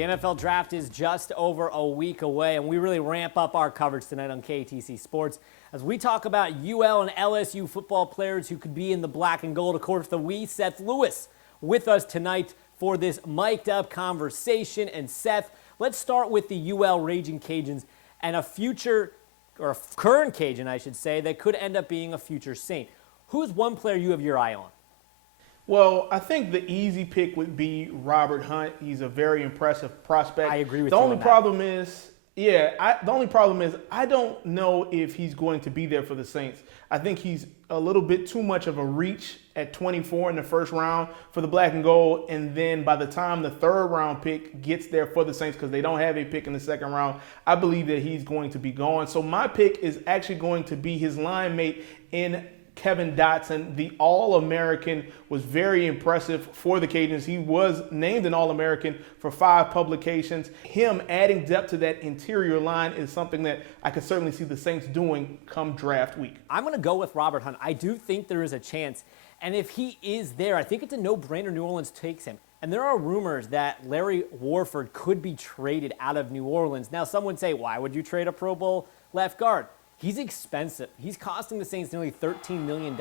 The NFL draft is just over a week away, and we really ramp up our coverage tonight on KATC Sports as we talk about UL and LSU football players who could be in the black and gold. Of course, Seth Lewis with us tonight for this mic'd up conversation. And Seth, let's start with the UL Raging Cajuns and a future, or a current Cajun, I should say, that could end up being a future Saint. Who's one player you have your eye on? Well, I think the easy pick would be Robert Hunt. He's a very impressive prospect. I agree with you. The only problem is, the only problem is I don't know if he's going to be there for the Saints. I think he's a little bit too much of a reach at 24 in the first round for the black and gold. And then by the time the third round pick gets there for the Saints, because they don't have a pick in the second round, I believe that he's going to be gone. So my pick is actually going to be his line mate in Kevin Dotson. The All-American was very impressive for the Cajuns. He was named an All-American for 5 publications. Him adding depth to that interior line is something that I could certainly see the Saints doing come draft week. I'm going to go with Robert Hunt. I do think there is a chance. And if he is there, I think it's a no-brainer New Orleans takes him. And there are rumors that Larry Warford could be traded out of New Orleans. Now, some would say, why would you trade a Pro Bowl left guard? He's expensive. He's costing the Saints nearly $13 million.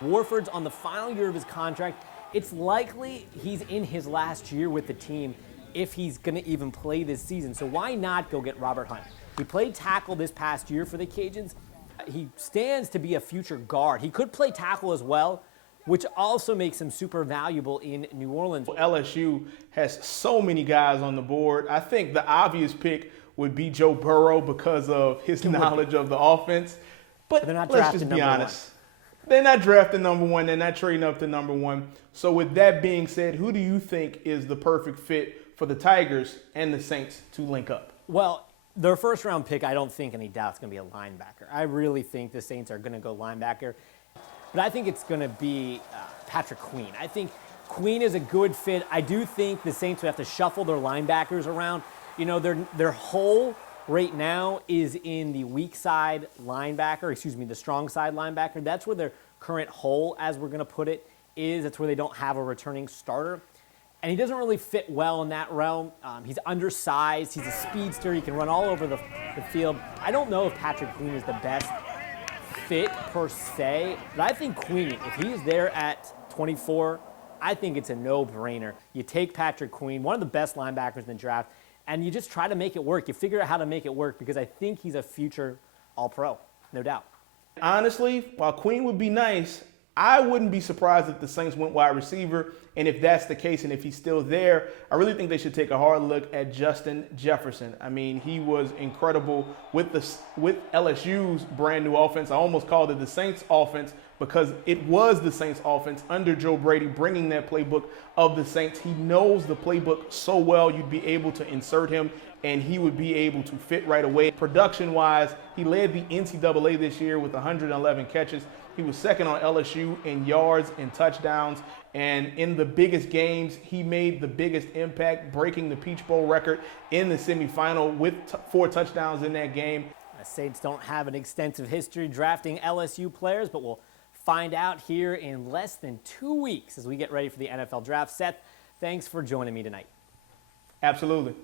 Warford's on the final year of his contract. It's likely he's in his last year with the team if he's going to even play this season. So why not go get Robert Hunt? He played tackle this past year for the Cajuns. He stands to be a future guard. He could play tackle as well, which also makes him super valuable in New Orleans. LSU has so many guys on the board. I think the obvious pick would be Joe Burrow because of his knowledge of the offense. But they're not let's just be honest. They're not drafting number one. They're not trading up to number one. So with that being said, who do you think is the perfect fit for the Tigers and the Saints to link up? Well, their first round pick, I don't think any doubt it's going to be a linebacker. I really think the Saints are going to go linebacker. But I think it's going to be Patrick Queen. I think Queen is a good fit. I do think the Saints would have to shuffle their linebackers around. You know, their hole right now is in the weak side linebacker, the strong side linebacker. That's where their current hole, as we're going to put it, is. That's where they don't have a returning starter. And he doesn't really fit well in that realm. He's undersized. He's a speedster. He can run all over the field. I don't know if Patrick Queen is the best fit per se, but I think Queen, if he's there at 24, I think it's a no-brainer. You take Patrick Queen, one of the best linebackers in the draft, and you just try to make it work. You figure out how to make it work because I think he's a future All-Pro, no doubt. Honestly, while Queen would be nice, I wouldn't be surprised if the Saints went wide receiver. And if that's the case, and if he's still there, I really think they should take a hard look at Justin Jefferson. I mean, he was incredible with LSU's brand new offense. I almost called it the Saints offense because it was the Saints offense under Joe Brady, bringing that playbook of the Saints. He knows the playbook so well, you'd be able to insert him and he would be able to fit right away. Production-wise, he led the NCAA this year with 111 catches. He was second on LSU in yards and touchdowns. And in the biggest games, he made the biggest impact, breaking the Peach Bowl record in the semifinal with 4 touchdowns in that game. The Saints don't have an extensive history drafting LSU players, but we'll find out here in less than 2 weeks as we get ready for the NFL draft. Seth, thanks for joining me tonight. Absolutely.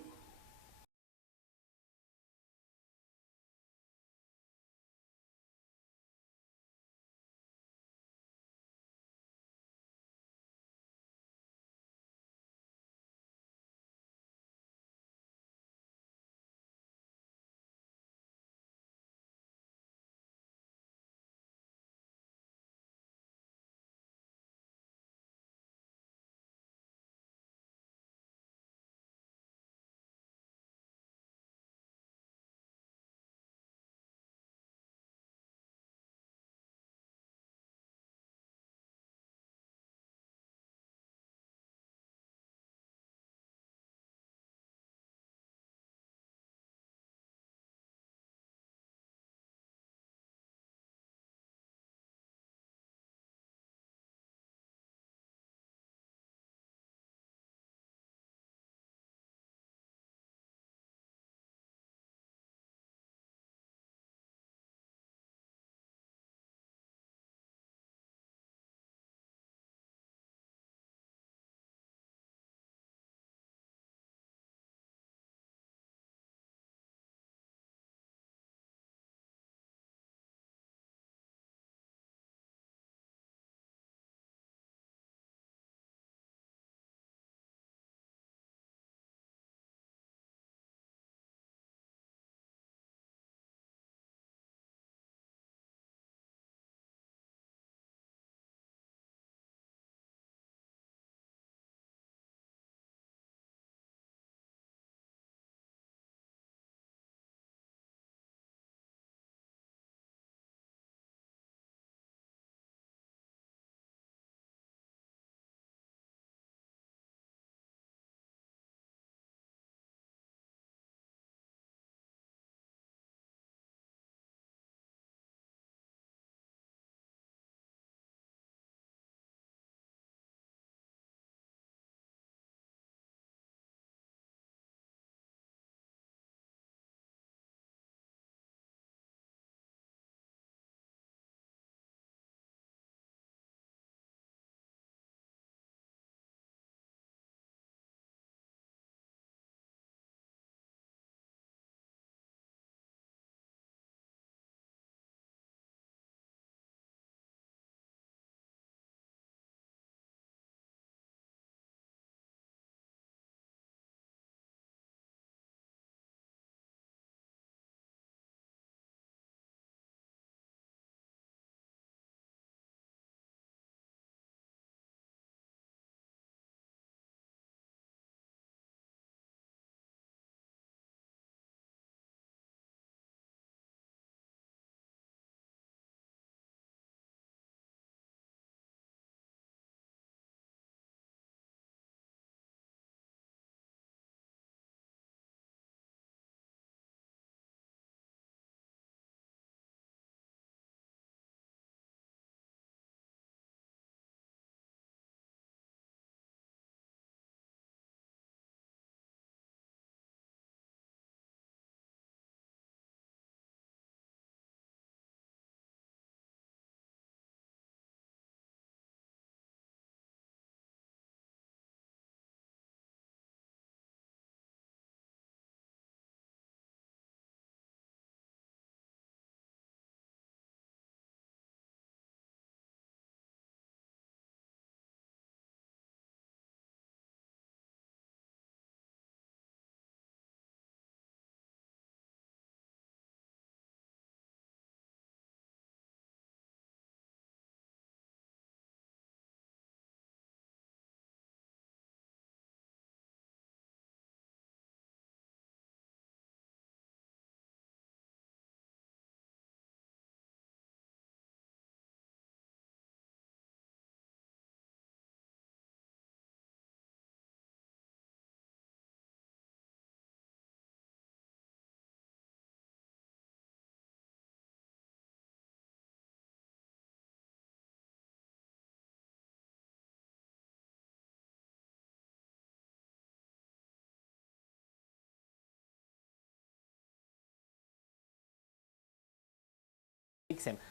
picks him.